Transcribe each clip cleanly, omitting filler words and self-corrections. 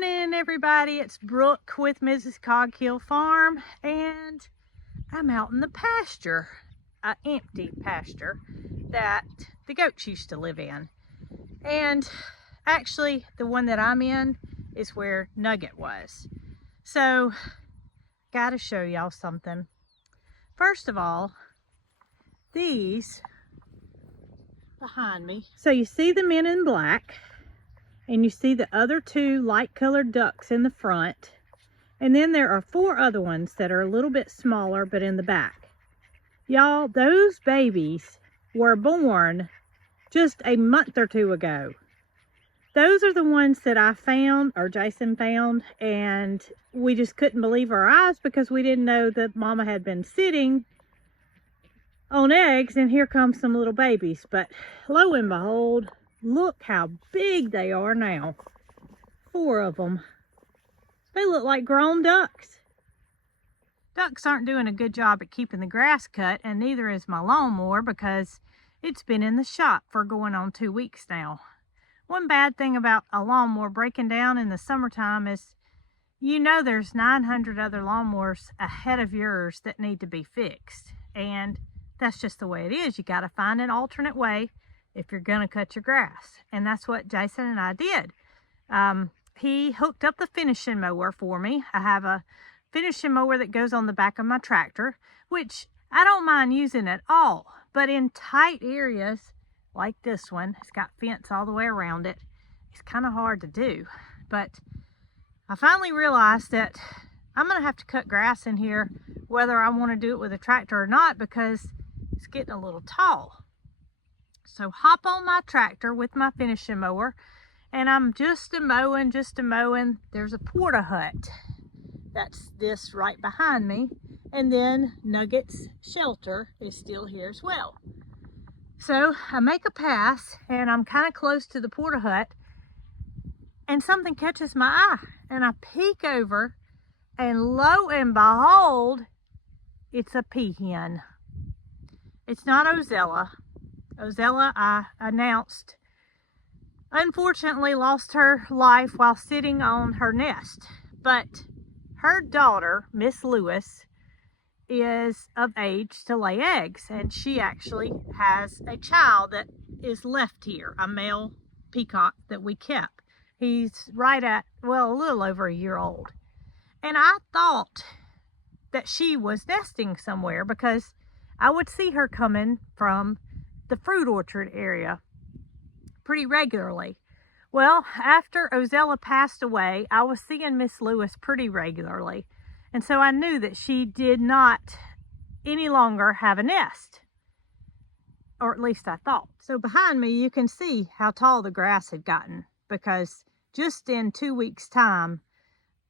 morning, everybody. It's Brooke with Mrs. Coghill Farm, and I'm out in the pasture, an empty pasture that the goats used to live in. And actually, the one that I'm in is where Nugget was. So, gotta show y'all something. First of all, these behind me. So you see the men in black. And you see the other two light colored ducks in the front. And then there are 4 other ones that are a little bit smaller, but in the back. Y'all, those babies were born just a month or 2 ago. Those are the ones that I found, or Jason found, and we just couldn't believe our eyes because we didn't know that Mama had been sitting on eggs, and here comes some little babies. But lo and behold, look how big they are now. 4 of them. They look like grown ducks. Ducks aren't doing a good job at keeping the grass cut, and neither is my lawnmower because it's been in the shop for going on 2 weeks now. One bad thing about a lawnmower breaking down in the summertime is, you know, there's 900 other lawnmowers ahead of yours that need to be fixed. And that's just the way it is. You got to find an alternate way if you're going to cut your grass. And that's what Jason and I did. He hooked up the finishing mower for me. I have a finishing mower that goes on the back of my tractor, which I don't mind using at all. But in tight areas like this one, it's got fence all the way around it. It's kind of hard to do. But I finally realized that I'm going to have to cut grass in here whether I want to do it with a tractor or not, because it's getting a little tall. So hop on my tractor with my finishing mower, and I'm just a mowing. There's a porta hut. That's this right behind me. And then Nugget's shelter is still here as well. So I make a pass, and I'm kind of close to the porta hut, and something catches my eye. And I peek over, and lo and behold, it's a peahen. It's not Ozella. Ozella, I announced, unfortunately lost her life while sitting on her nest. But her daughter, Miss Lewis, is of age to lay eggs. And she actually has a child that is left here, a male peacock that we kept. He's right at, well, a little over a year old. And I thought that she was nesting somewhere because I would see her coming from the fruit orchard area pretty regularly. Well, after Ozella passed away, I was seeing Miss Lewis pretty regularly. And so I knew that she did not any longer have a nest. Or at least I thought. So behind me, you can see how tall the grass had gotten, because just in 2 weeks' time,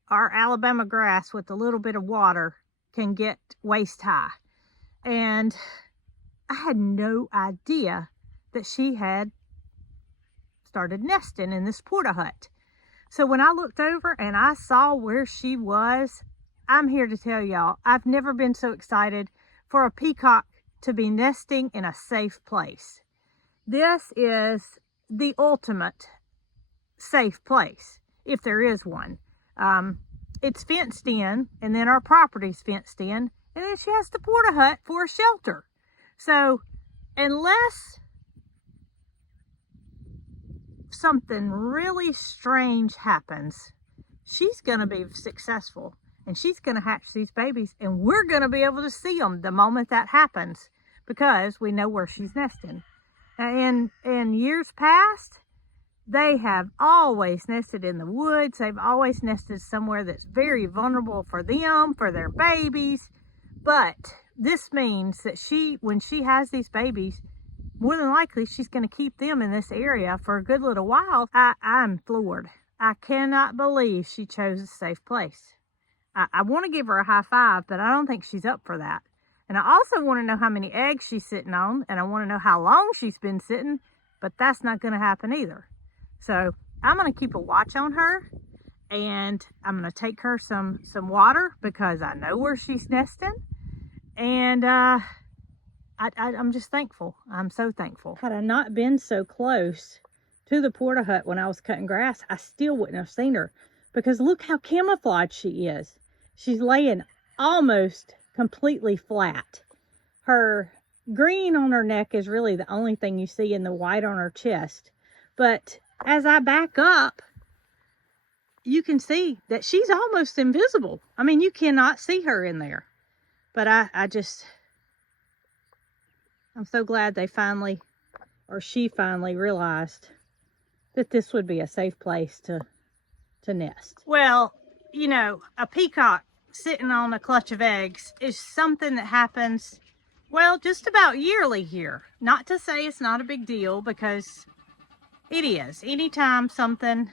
our Alabama grass with a little bit of water can get waist high. And I had no idea that she had started nesting in this porta hut. So when I looked over and I saw where she was, I'm here to tell y'all, I've never been so excited for a peacock to be nesting in a safe place. This is the ultimate safe place, if there is one. It's fenced in, and then our property's fenced in, and then she has the porta hut for a shelter. So unless something really strange happens, she's going to be successful, and she's going to hatch these babies, and we're going to be able to see them the moment that happens, because we know where she's nesting. In years past, they have always nested in the woods. They've always nested somewhere that's very vulnerable for them, for their babies. But this means that when she has these babies, more than likely she's going to keep them in this area for a good little while. I'm floored. I cannot believe she chose a safe place. I want to give her a high five, but I don't think she's up for that. And I also want to know how many eggs she's sitting on, and I want to know how long she's been sitting, but that's not going to happen either. So I'm going to keep a watch on her, and I'm going to take her some water because I know where she's nesting. And I'm just thankful. I'm so thankful. Had I not been so close to the porta hut when I was cutting grass, I still wouldn't have seen her, because look how camouflaged she is. She's laying almost completely flat. Her green on her neck is really the only thing you see, in the white on her chest. But as I back up, you can see that she's almost invisible. I mean, you cannot see her in there. But I'm so glad they finally, or she finally realized that this would be a safe place to nest. Well, you know, a peacock sitting on a clutch of eggs is something that happens, well, just about yearly here. Not to say it's not a big deal, because it is. Anytime something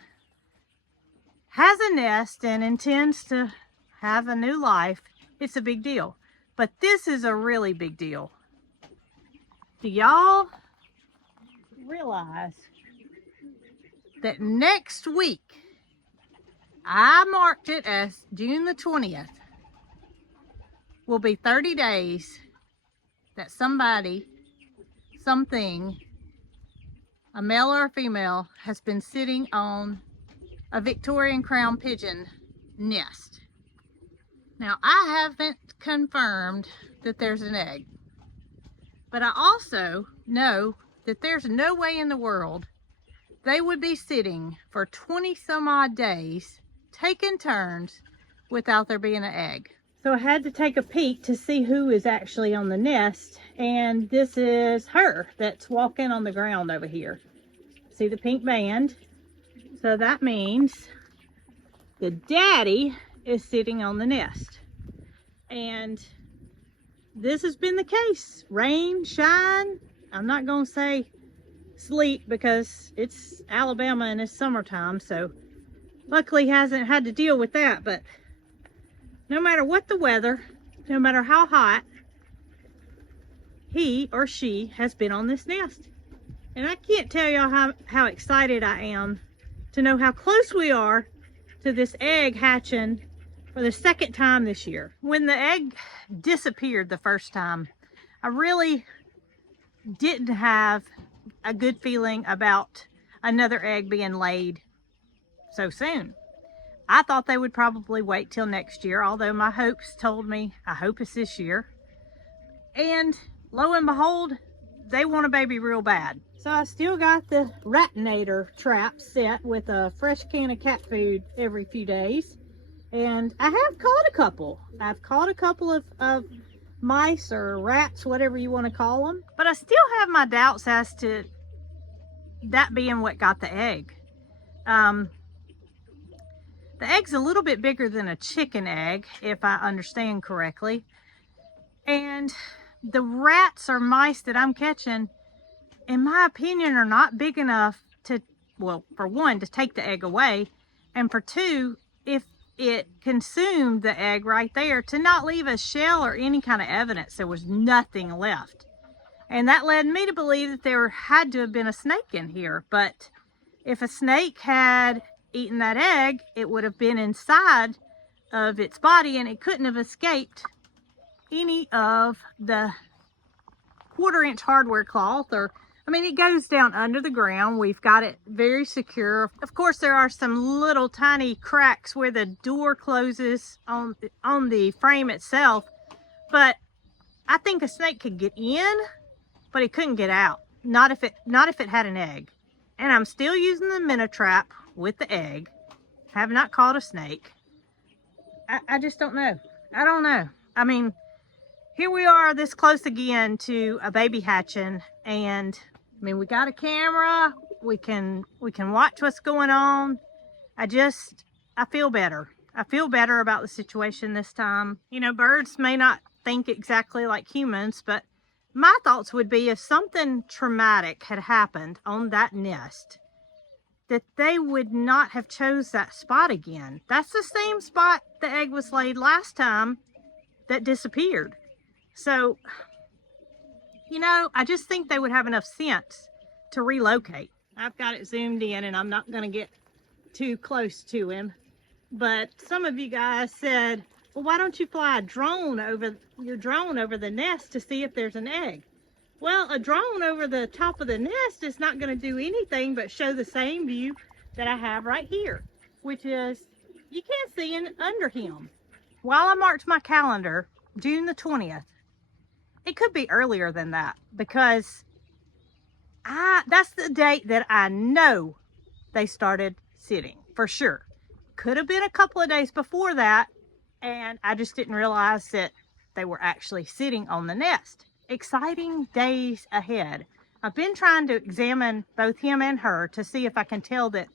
has a nest and intends to have a new life, it's a big deal. But this is a really big deal. Do y'all realize that next week, I marked it as June the 20th, will be 30 days that somebody, something, a male or a female, has been sitting on a Victorian crown pigeon nest. Now, I haven't confirmed that there's an egg, but I also know that there's no way in the world they would be sitting for 20 some odd days, taking turns, without there being an egg. So I had to take a peek to see who is actually on the nest, and this is her that's walking on the ground over here. See the pink band? So that means the daddy is sitting on the nest. And this has been the case. Rain, shine, I'm not gonna say sleet because it's Alabama and it's summertime, so luckily hasn't had to deal with that. But no matter what the weather, no matter how hot, he or she has been on this nest. And I can't tell y'all how excited I am to know how close we are to this egg hatching for the second time this year. When the egg disappeared the first time, I really didn't have a good feeling about another egg being laid so soon. I thought they would probably wait till next year, although my hopes told me I hope it's this year. And lo and behold, they want a baby real bad. So I still got the Ratinator trap set with a fresh can of cat food every few days. And I have caught a couple. I've caught a couple of mice or rats, whatever you want to call them. But I still have my doubts as to that being what got the egg. The egg's a little bit bigger than a chicken egg, if I understand correctly. And the rats or mice that I'm catching, in my opinion, are not big enough to, well, for one, to take the egg away. And for two, if it consumed the egg right there, to not leave a shell or any kind of evidence. There was nothing left. And that led me to believe that there had to have been a snake in here. But if a snake had eaten that egg, it would have been inside of its body and it couldn't have escaped any of the 1/4-inch hardware cloth, or I mean, it goes down under the ground. We've got it very secure. Of course, there are some little tiny cracks where the door closes on the frame itself, but I think a snake could get in, but it couldn't get out. Not if it had an egg. And I'm still using the minnow trap with the egg. Have not caught a snake. I just don't know. I don't know. I mean, here we are this close again to a baby hatching, and I mean, we got a camera. We can watch what's going on. I feel better. I feel better about the situation this time. You know, birds may not think exactly like humans, but my thoughts would be if something traumatic had happened on that nest, that they would not have chose that spot again. That's the same spot the egg was laid last time that disappeared. So, you know, I just think they would have enough sense to relocate. I've got it zoomed in and I'm not going to get too close to him. But some of you guys said, well, why don't you fly your drone over the nest to see if there's an egg? Well, a drone over the top of the nest is not going to do anything but show the same view that I have right here, which is you can't see in under him. While I marked my calendar, June the 20th, it could be earlier than that because that's the date that I know they started sitting for sure. Could have been a couple of days before that, and I just didn't realize that they were actually sitting on the nest. Exciting days ahead. I've been trying to examine both him and her to see if I can tell that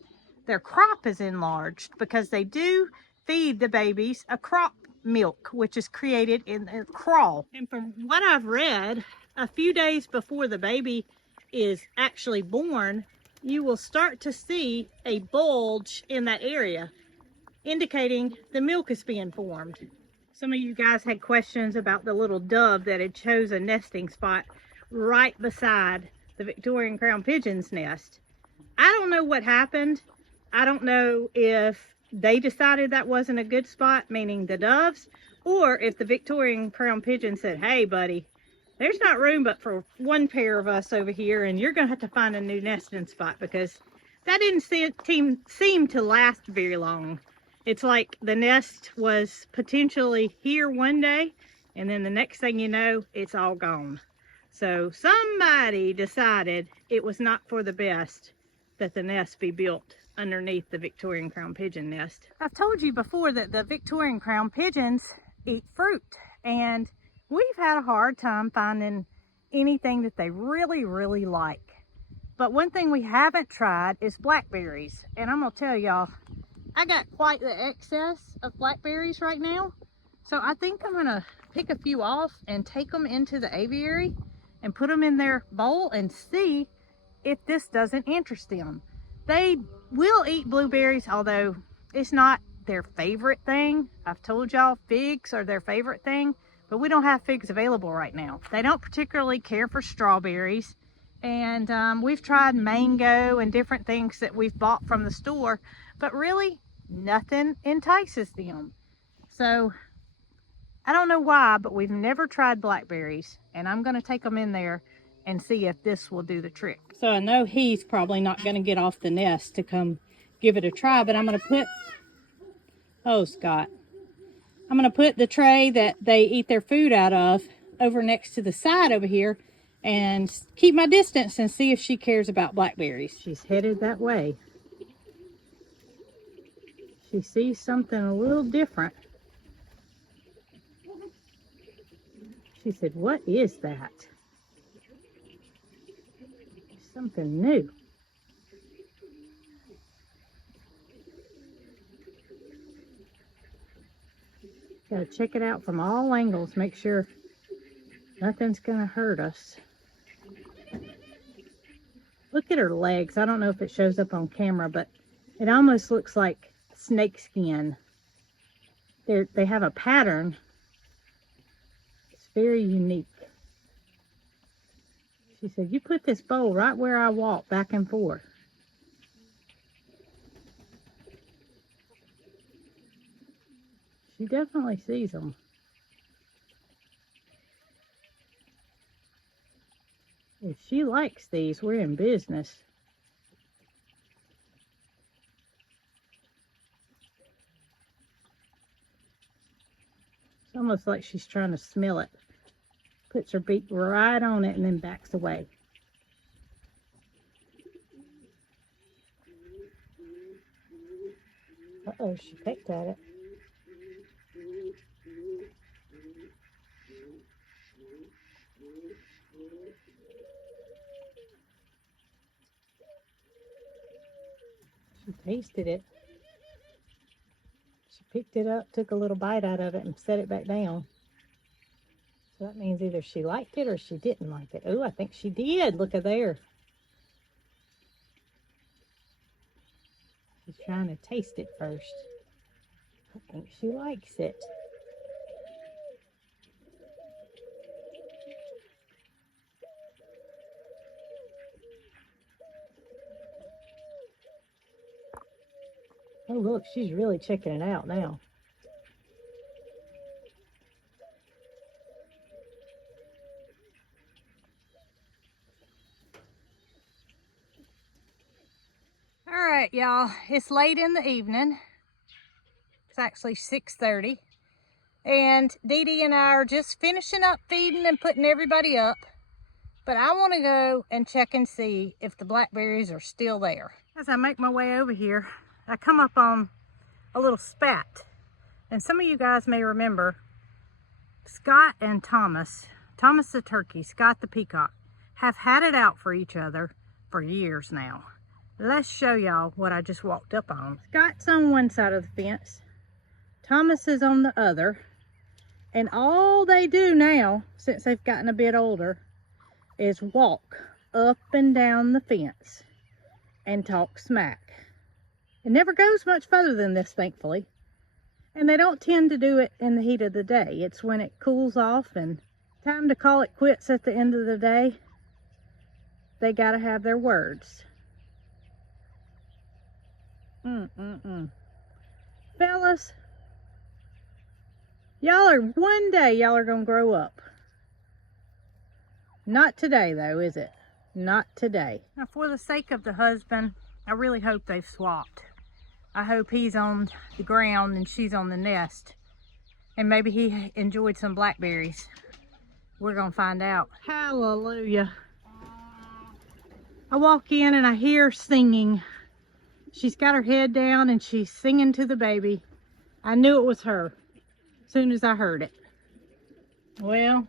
their crop is enlarged, because they do feed the babies a crop milk, which is created in their crawl. And from what I've read, a few days before the baby is actually born, you will start to see a bulge in that area, indicating the milk is being formed. Some of you guys had questions about the little dove that had chose a nesting spot right beside the Victorian crown pigeon's nest. I don't know what happened. I don't know if they decided that wasn't a good spot, meaning the doves, or if the Victorian crown pigeon said, hey buddy, there's not room but for one pair of us over here, and you're gonna have to find a new nesting spot, because that didn't seem to last very long. It's like the nest was potentially here one day, and then the next thing you know, it's all gone. So somebody decided it was not for the best that the nest be built underneath the Victorian crown pigeon nest. I've told you before that the Victorian crown pigeons eat fruit, and we've had a hard time finding anything that they really like. But one thing we haven't tried is blackberries, and I'm gonna tell y'all, I got quite the excess of blackberries right now, so I think I'm gonna pick a few off and take them into the aviary and put them in their bowl and see if this doesn't interest them. They will eat blueberries, although it's not their favorite thing. I've told y'all figs are their favorite thing, but we don't have figs available right now. They don't particularly care for strawberries, and we've tried mango and different things that we've bought from the store, but really nothing entices them. So I don't know why, but we've never tried blackberries, and I'm going to take them in there and see if this will do the trick. So I know he's probably not going to get off the nest to come give it a try, but I'm going to put, oh Scott, I'm going to put the tray that they eat their food out of over next to the side over here and keep my distance and see if she cares about blackberries. She's headed that way. She sees something a little different. She said, what is that? Something new. Gotta check it out from all angles, make sure nothing's gonna hurt us. Look at her legs. I don't know if it shows up on camera, but it almost looks like snake skin. They have a pattern. It's very unique. She said, you put this bowl right where I walk back and forth. She definitely sees them. If she likes these, we're in business. It's almost like she's trying to smell it. Puts her beak right on it and then backs away. Uh-oh, she picked at it. She tasted it. She picked it up, took a little bite out of it, and set it back down. So that means either she liked it or she didn't like it. Oh, I think she did. Look at there. She's trying to taste it first. I think she likes it. Oh, look, she's really checking it out now. All right, y'all, it's late in the evening. It's actually 6:30. And Dee Dee and I are just finishing up feeding and putting everybody up. But I want to go and check and see if the blackberries are still there. As I make my way over here, I come up on a little spat. And some of you guys may remember Scott and Thomas the turkey, Scott the peacock, have had it out for each other for years now. Let's show y'all what I just walked up on. Scott's on one side of the fence. Thomas is on the other. And all they do now, since they've gotten a bit older, is walk up and down the fence and talk smack. It never goes much further than this, thankfully. And they don't tend to do it in the heat of the day. It's when it cools off and time to call it quits at the end of the day. They gotta have their words. Fellas, one day y'all are gonna grow up. Not today though, is it? Not today. Now for the sake of the husband, I really hope they've swapped. I hope he's on the ground and she's on the nest. And maybe he enjoyed some blackberries. We're gonna find out. Hallelujah. I walk in and I hear singing. She's got her head down and she's singing to the baby. I knew it was her as soon as I heard it. Well,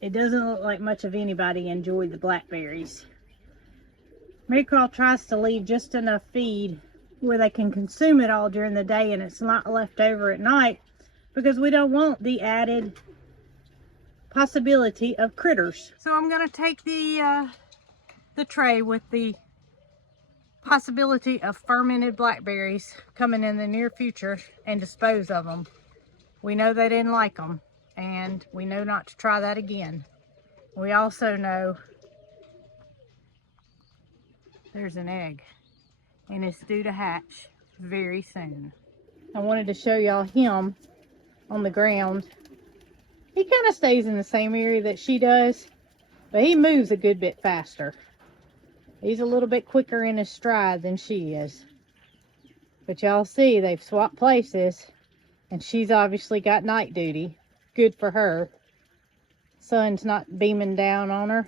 it doesn't look like much of anybody enjoyed the blackberries. Maycrawl tries to leave just enough feed where they can consume it all during the day and it's not left over at night, because we don't want the added possibility of critters. So I'm gonna take the tray with the possibility of fermented blackberries coming in the near future and dispose of them. We know they didn't like them, and we know not to try that again. We also know there's an egg and it's due to hatch very soon. I wanted to show y'all him on the ground. He kind of stays in the same area that she does, but he moves a good bit faster. He's a little bit quicker in his stride than she is. But y'all see they've swapped places, and she's obviously got night duty. Good for her. Sun's not beaming down on her.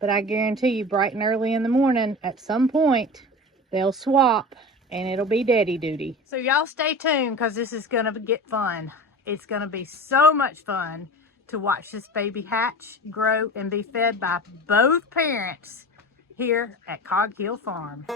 But I guarantee you, bright and early in the morning, at some point, they'll swap and it'll be daddy duty. So y'all stay tuned, because this is gonna get fun. It's gonna be so much fun to watch this baby hatch, grow, and be fed by both parents here at Cog Hill Farm.